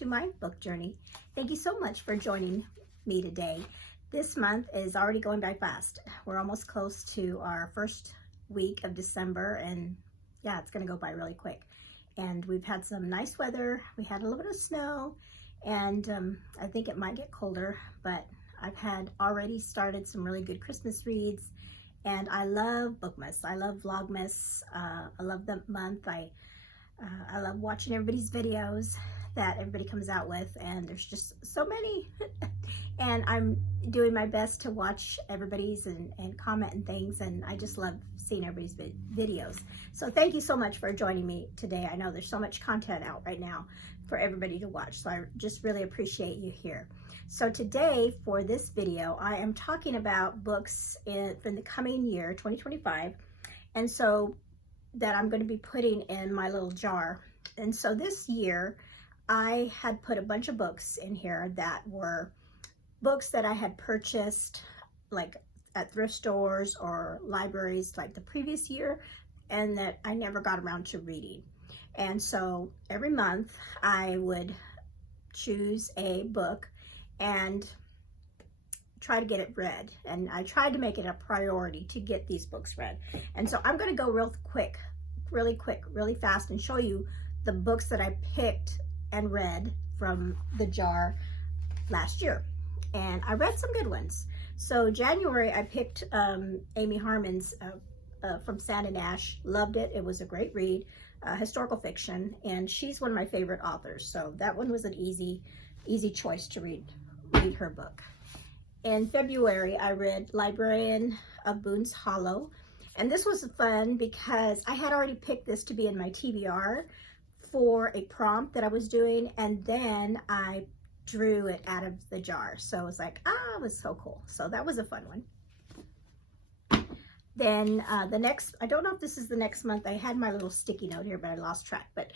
to my book journey. Thank you so much for joining me today. This month is already going by fast. We're almost close to our first week of December, and yeah, it's going to go by really quick. And we've had some nice weather. We had a little bit of snow, and I think it might get colder, but I've had already started some really good Christmas reads, and I love Bookmas. I love Vlogmas. I love the month. I love watching everybody's videos that everybody comes out with, and there's just so many. And I'm doing my best to watch everybody's and comment and things, and I just love seeing everybody's videos. So thank you so much for joining me today. I know there's so much content out right now for everybody to watch, so I just really appreciate you here. So today for this video, I am talking about books for the coming year, 2025, and so that I'm going to be putting in my little jar. And so this year I had put a bunch of books in here that were books that I had purchased like at thrift stores or libraries like the previous year, and that I never got around to reading. And so every month I would choose a book and try to get it read, and I tried to make it a priority to get these books read. And so I'm going to go really fast and show you the books that I picked and read from the jar last year, and I read some good ones. So January I picked Amy Harmon's From Sand and Ash. Loved it. It was a great read, historical fiction, and she's one of my favorite authors, so that one was an easy choice to read her book. In February, I read Librarian of Boone's Hollow, and this was fun because I had already picked this to be in my TBR for a prompt that I was doing, and then I drew it out of the jar. So it was like, it was so cool. So that was a fun one. Then the next, I don't know if this is the next month. I had my little sticky note here, but I lost track. But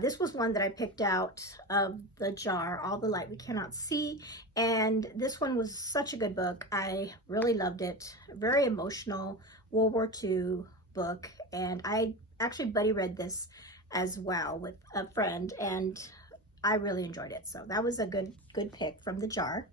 this was one that I picked out of the jar, All the Light We Cannot See. And this one was such a good book. I really loved it. Very emotional World War II book. And I actually buddy read this as well with a friend, and I really enjoyed it. So that was a good pick from the jar.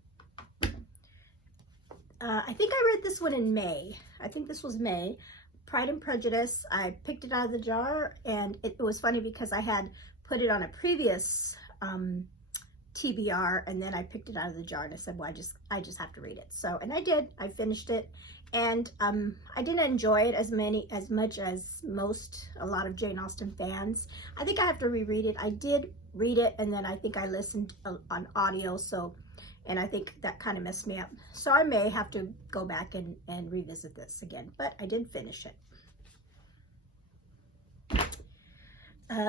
I think I read this one in May. I think this was May. Pride and Prejudice. I picked it out of the jar, and it was funny because I had put it on a previous TBR, and then I picked it out of the jar, and I said, well, I just have to read it. So, and I did. I finished it, and I didn't enjoy it as much as a lot of Jane Austen fans. I think I have to reread it. I did read it, and then I think I listened on audio, and I think that kind of messed me up. So I may have to go back and revisit this again, but I did finish it.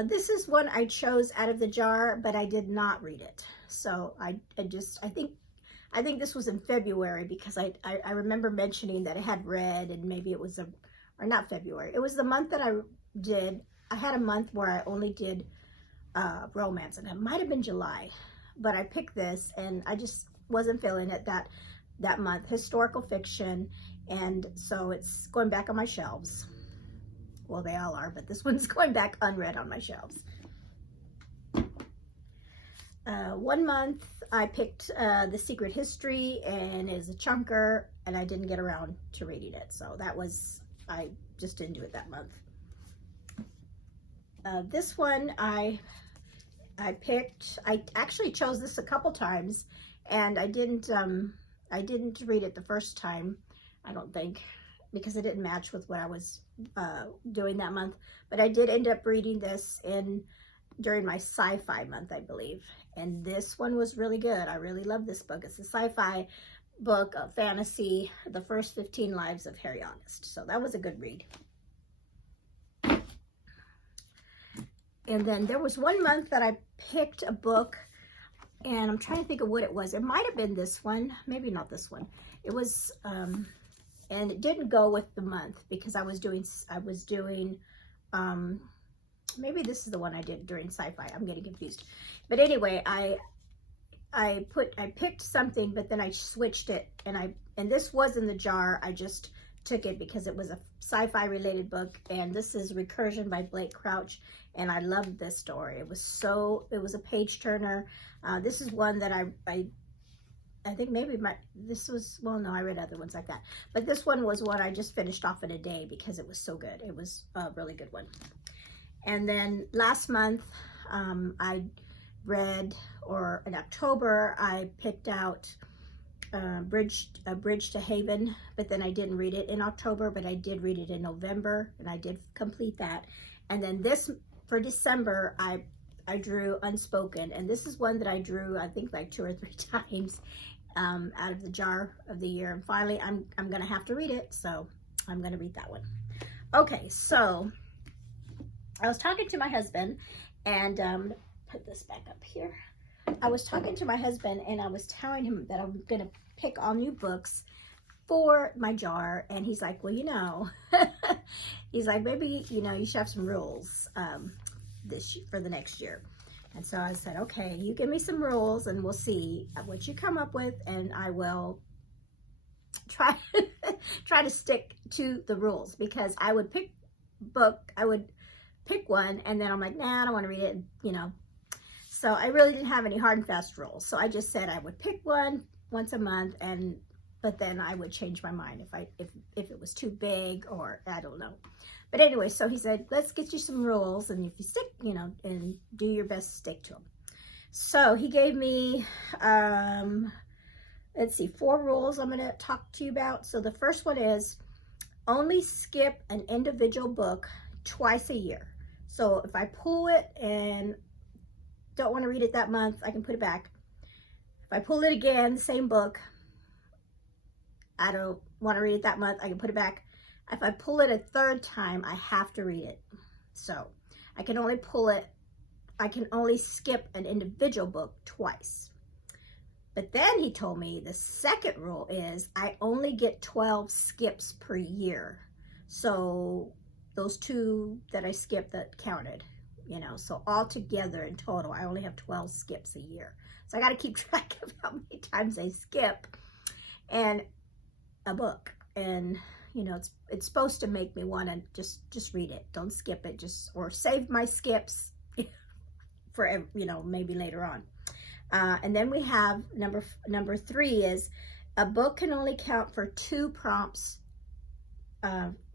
This is one I chose out of the jar, but I did not read it. So I think this was in February, because I remember mentioning that I had read, and maybe it was or not February. It was the month that I had a month where I only did romance, and it might have been July, but I picked this and I just wasn't feeling it that month. Historical fiction, and so it's going back on my shelves. Well, they all are, but this one's going back unread on my shelves. One month I picked The Secret History, and it's a chunker, and I didn't get around to reading it. So I just didn't do it that month. This one I actually chose this a couple times, and I didn't read it the first time, I don't think, because it didn't match with what I was doing that month. But I did end up reading this during my sci-fi month, I believe. And this one was really good. I really love this book. It's a sci-fi book of fantasy, The First 15 Lives of Harry August. So that was a good read. And then there was one month that I picked a book, and I'm trying to think of what it was. It might have been this one, maybe not this one. It was, and it didn't go with the month because I was doing, maybe this is the one I did during sci-fi. I'm getting confused. But anyway, I picked something, but then I switched it, and this was in the jar. I just took it because it was a sci-fi related book, and this is Recursion by Blake Crouch, and I loved this story. It was a page turner. This is one that I think maybe no, I read other ones like that, but this one was one I just finished off in a day because it was so good. It was a really good one. And then last month, I read, or in October, I picked out Bridge to Haven, but then I didn't read it in October, but I did read it in November, and I did complete that. And then for December, I drew Unspoken, and this is one that I drew, I think, like 2 or 3 times out of the jar of the year. And finally, I'm gonna have to read it, so I'm gonna read that one. Okay, so I was talking to my husband, and put this back up here. I was talking to my husband, and I was telling him that I'm gonna pick all new books for my jar, and he's like, well, he's like, maybe, you should have some rules for the next year. And so I said, okay, you give me some rules and we'll see what you come up with, and I will try to stick to the rules, because I would pick one and then I'm like, nah, I don't want to read it, So I really didn't have any hard and fast rules. So I just said I would pick one once a month, but then I would change my mind if it was too big, or I don't know. But anyway, so he said, let's get you some rules, and if you stick, and do your best to stick to them. So he gave me, let's see, 4 rules I'm going to talk to you about. So the first one is only skip an individual book twice a year. So if I pull it and don't want to read it that month, I can put it back. If I pull it again, the same book, I don't want to read it that month, I can put it back. If I pull it a 3rd time, I have to read it. So I can only skip an individual book twice. But then he told me the second rule is I only get 12 skips per year. So those 2 that I skipped, that counted, so all together in total, I only have 12 skips a year. So I got to keep track of how many times I skip and a book. And it's supposed to make me want to just read it. Don't skip it, or save my skips for maybe later on. And then we have number 3 is a book can only count for 2 prompts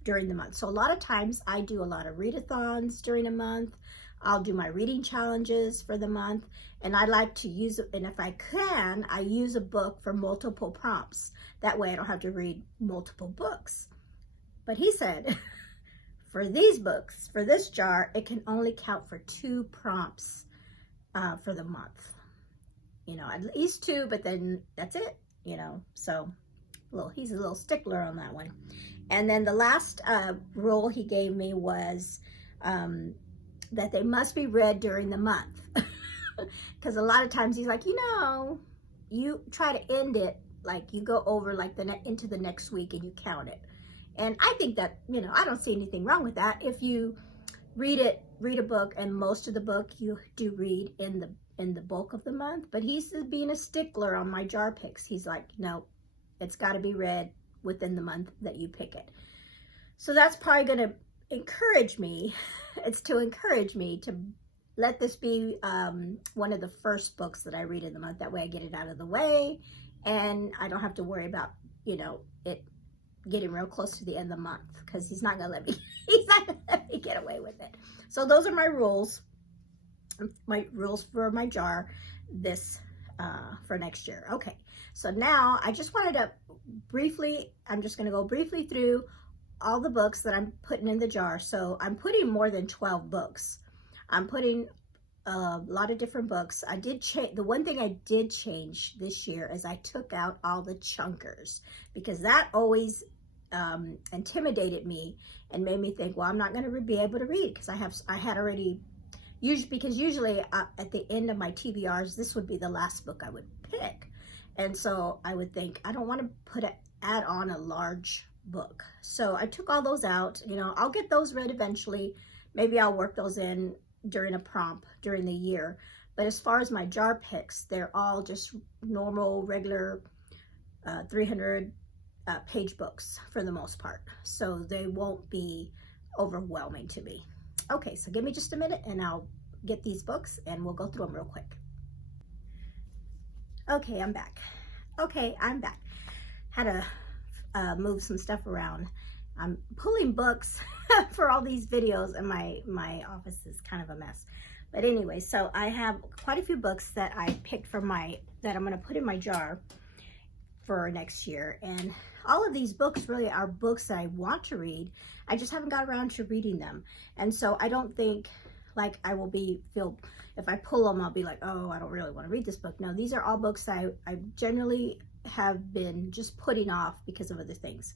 during the month. So a lot of times I do a lot of readathons during a month. I'll do my reading challenges for the month, and I like to use it, and if I can, I use a book for multiple prompts. That way I don't have to read multiple books. But he said, for these books, for this jar, it can only count for 2 prompts for the month. At least 2, but then that's it, so he's a little stickler on that one. And then the last rule he gave me was that they must be read during the month. Because a lot of times he's like, you try to end it, like you go over like into the next week and you count it. And I think that, I don't see anything wrong with that. If you read a book, and most of the book you do read in the bulk of the month, but he's being a stickler on my jar picks. He's like, no, it's got to be read within the month that you pick it. So that's probably going to encourage me. It's to encourage me to let this be one of the first books that I read in the month. That way I get it out of the way, and I don't have to worry about, it getting real close to the end of the month, because he's not going to let me get away with it. So those are my rules for my jar for next year. Okay, so now I just wanted to I'm just going to go briefly through all the books that I'm putting in the jar. So I'm putting more than 12 books. I'm putting a lot of different books. I did change. The one thing I did change this year is I took out all the chunkers, because that always intimidated me and made me think, well, I'm not going to be able to read, because I had already usually at the end of my TBRs, this would be the last book I would pick. And so I would think, I don't want to add on a large book. So I took all those out. I'll get those read eventually. Maybe I'll work those in during a prompt during the year. But as far as my jar picks, they're all just normal, regular 300 page books for the most part, so they won't be overwhelming to me. Okay, so give me just a minute and I'll get these books and we'll go through them real quick. Okay, I'm back. Had to move some stuff around. I'm pulling books for all these videos, and my office is kind of a mess. But anyway, so I have quite a few books that I picked from that I'm going to put in my jar for next year. And all of these books really are books that I want to read. I just haven't got around to reading them. And so I don't think like I will feel, if I pull them, I'll be like, oh, I don't really want to read this book. No, these are all books that I generally have been just putting off because of other things.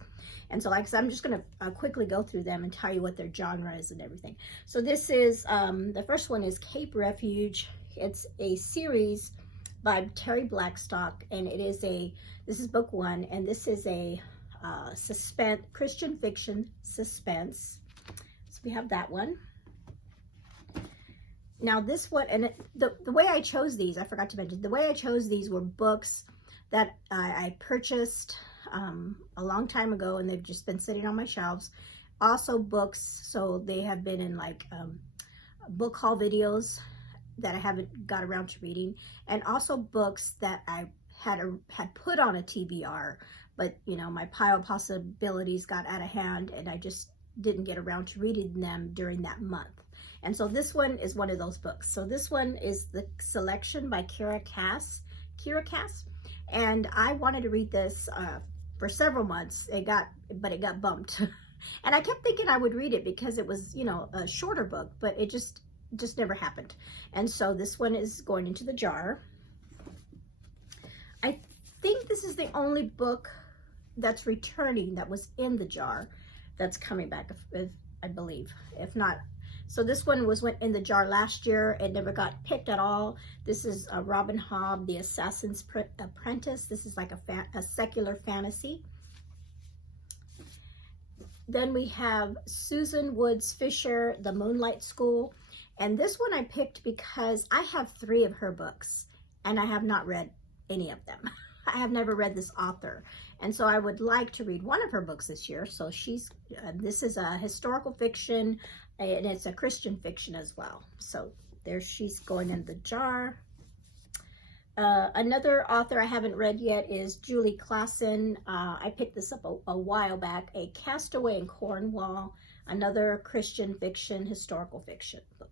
And so like I said, I'm just going to quickly go through them and tell you what their genre is and everything. So this is, the first one is Cape Refuge. It's a series by Terry Blackstock, and this is book 1, and this is a Christian fiction suspense. So we have that one. Now this one, and the way I chose these, I forgot to mention, the way I chose these were books that I purchased a long time ago, and they've just been sitting on my shelves. Also books, so they have been in like book haul videos that I haven't got around to reading, and also books that I had put on a TBR, but you know, my pile of possibilities got out of hand and I just didn't get around to reading them during that month. And so this one is one of those books. So this one is The Selection by Kiera Cass. And I wanted to read this for several months. But it got bumped. And I kept thinking I would read it because it was, you know, a shorter book, but it just never happened. And so this one is going into the jar. I think this is the only book that's returning that was in the jar that's coming back, if I believe. If not, so this one went in the jar last year. It never got picked at all. This is Robin Hobb, The Assassin's Apprentice. This is like a secular fantasy. Then we have Susan Woods Fisher, The Moonlight School. And this one I picked because I have 3 of her books and I have not read any of them. I have never read this author. And so I would like to read one of her books this year. So this is a historical fiction, and it's a Christian fiction as well. So there she's going in the jar. Another author I haven't read yet is Julie Klassen. I picked this up a while back. A Castaway in Cornwall, another Christian fiction, historical fiction book.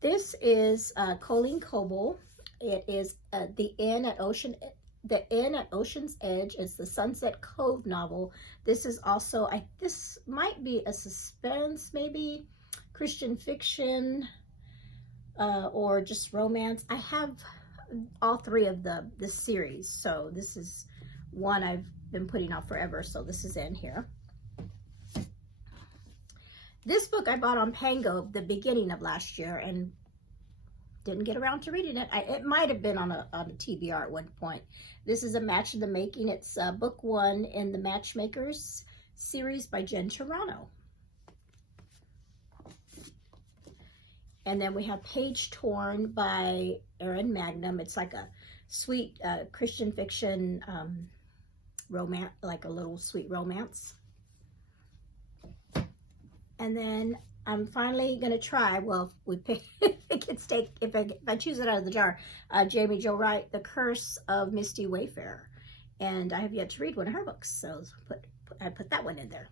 This is Colleen Coble. It is The Inn at Ocean's Edge. It's the Sunset Cove novel. This is also, this might be a suspense, maybe Christian fiction, or just romance. I have all 3 of this series, so this is one I've been putting off forever, so this is in here. This book I bought on Pango the beginning of last year and didn't get around to reading it. It might have been on a TBR at one point. This is A Match in the Making. It's book 1 in the Matchmakers series by Jen Turano. And then we have Page Torn by Erin Magnum. It's like a sweet Christian fiction romance, like a little sweet romance. And then I'm finally gonna try, well, if I choose it out of the jar, Jamie Jo Wright, The Curse of Misty Wayfarer. And I have yet to read one of her books, so I put that one in there.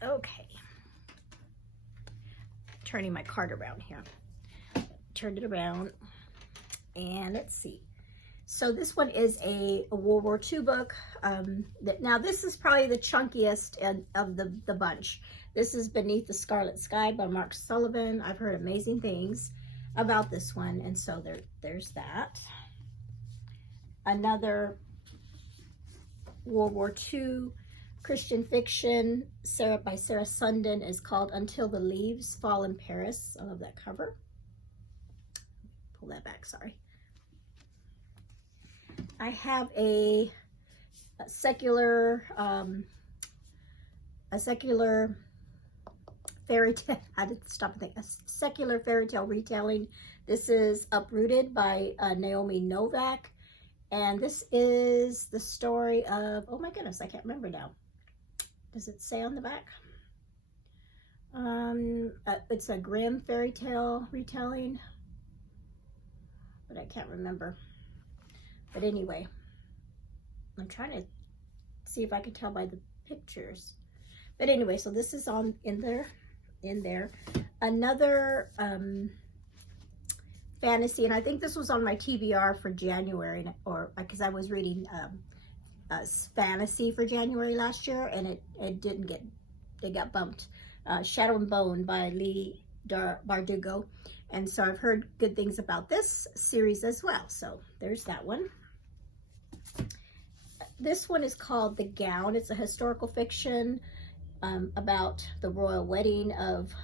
Okay. Turning my card around here. Turned it around, and let's see. So this one is a World War II book. Now this is probably the chunkiest of the bunch. This is Beneath the Scarlet Sky by Mark Sullivan. I've heard amazing things about this one, and so there's that. Another World War II Christian fiction by Sarah Sundin is called Until the Leaves Fall in Paris. I love that cover. Pull that back, sorry. I have a secular fairy tale. I had to stop and think. A secular fairy tale retelling. This is Uprooted by Naomi Novak, And this is the story of, oh my goodness, I can't remember now. Does it say on the back? It's a Grimm fairy tale retelling, but I can't remember. But anyway, I'm trying to see if I can tell by the pictures. But anyway, so this is in there. Another fantasy, and I think this was on my TBR for January, or because I was reading fantasy for January last year, and it didn't get, it got bumped. Shadow and Bone by Leigh Bardugo, and so I've heard good things about this series as well. So there's that one. This one is called The Gown. It's a historical fiction about the royal wedding of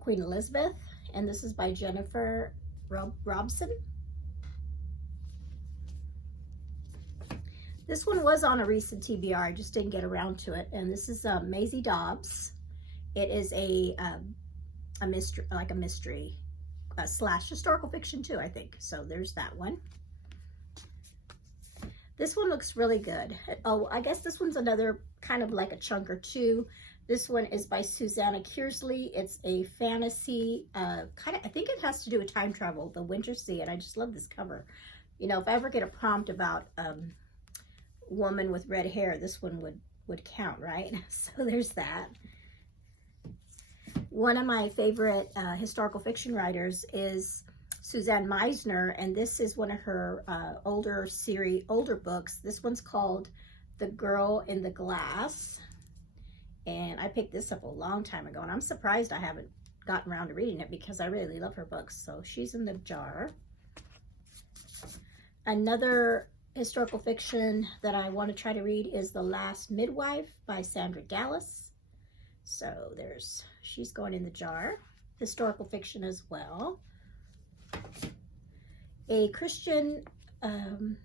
Queen Elizabeth, and this is by Jennifer Robson. This one was on a recent TBR, I just didn't get around to it. And this is Maisie Dobbs. It is a mystery, like a mystery slash historical fiction too, I think. So there's that one. This one looks really good. Oh, I guess this one's another kind of like a chunk or two. This one is by Susanna Kearsley. It's a fantasy, kind of, I think it has to do with time travel, The Winter Sea, and I just love this cover. You know, if I ever get a prompt about woman with red hair, this one would count, right? So there's that. One of my favorite historical fiction writers is Suzanne Meisner, and this is one of her older books. This one's called The Girl in the Glass, and I picked this up a long time ago, and I'm surprised I haven't gotten around to reading it because I really love her books. So she's in the jar. Another historical fiction that I want to try to read is The Last Midwife by Sandra Dallas. So she's going in the jar. Historical fiction as well. A Christian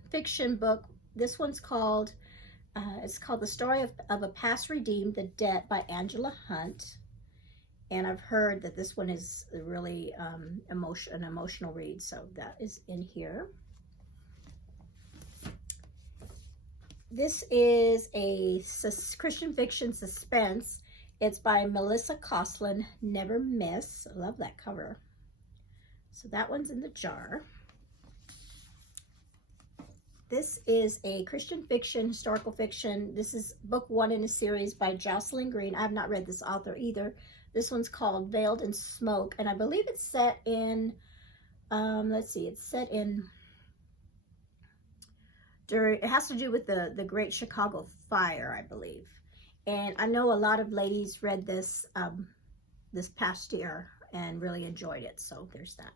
fiction book. This one's called, it's called The Story of a Past Redeemed, The Debt by Angela Hunt. And I've heard that this one is really an emotional read, so that is in here. This is a Christian fiction suspense. It's by Melissa Coslin, Never Miss. I love that cover. So that one's in the jar. This is a Christian fiction, historical fiction. This is book 1 in a series by Jocelyn Green. I have not read this author either. This one's called Veiled in Smoke, and I believe it's set in, let's see, it's set in, it has to do with the Great Chicago Fire, I believe. And I know a lot of ladies read this this past year and really enjoyed it. So there's that.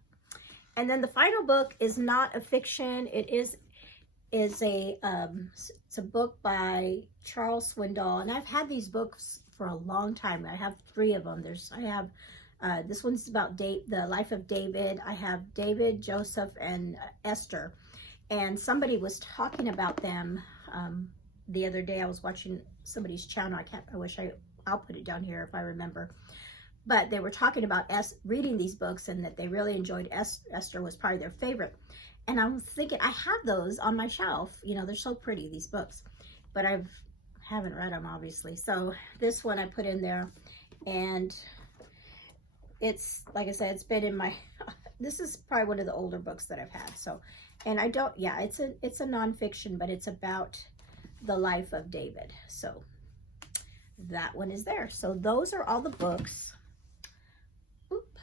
And then the final book is not a fiction. It is it's a book by Charles Swindoll, and I've had these books for a long time. I have 3 of them. This one's about the life of David. I have David, Joseph, and Esther. And somebody was talking about them the other day. I was watching somebody's channel. I'll put it down here if I remember. But they were talking about reading these books and that they really enjoyed Esther was probably their favorite. And I was thinking, I have those on my shelf. You know, they're so pretty, these books. But I haven't read them, obviously. So this one I put in there. And it's, like I said, it's been in my, this is probably one of the older books that I've had. So, and I don't, yeah, it's a nonfiction, but it's about the life of David. So that one is there. So those are all the books. Oop,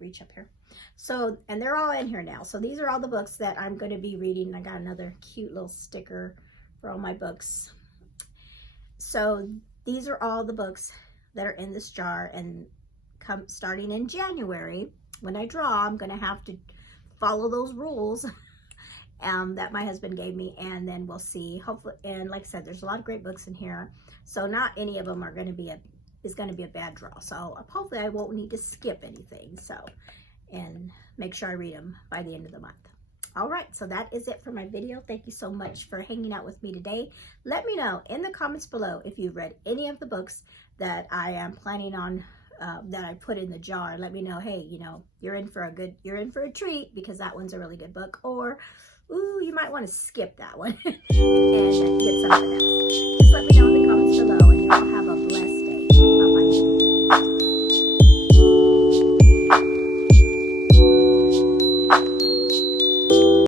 reach up here. So, and they're all in here now. So these are all the books that I'm going to be reading. I got another cute little sticker for all my books. So these are all the books that are in this jar, and starting in January, when I draw, I'm going to have to follow those rules that my husband gave me, and then we'll see. Hopefully, and like I said, there's a lot of great books in here, so not any of them are going to be a bad draw. So hopefully I won't need to skip anything. So, and make sure I read them by the end of the month. All right, so that is it for my video. Thank you so much for hanging out with me today. Let me know in the comments below if you've read any of the books that I am planning on that I put in the jar. Let me know, hey, you know, you're in for a treat because that one's a really good book, or ooh, you might want to skip that one and get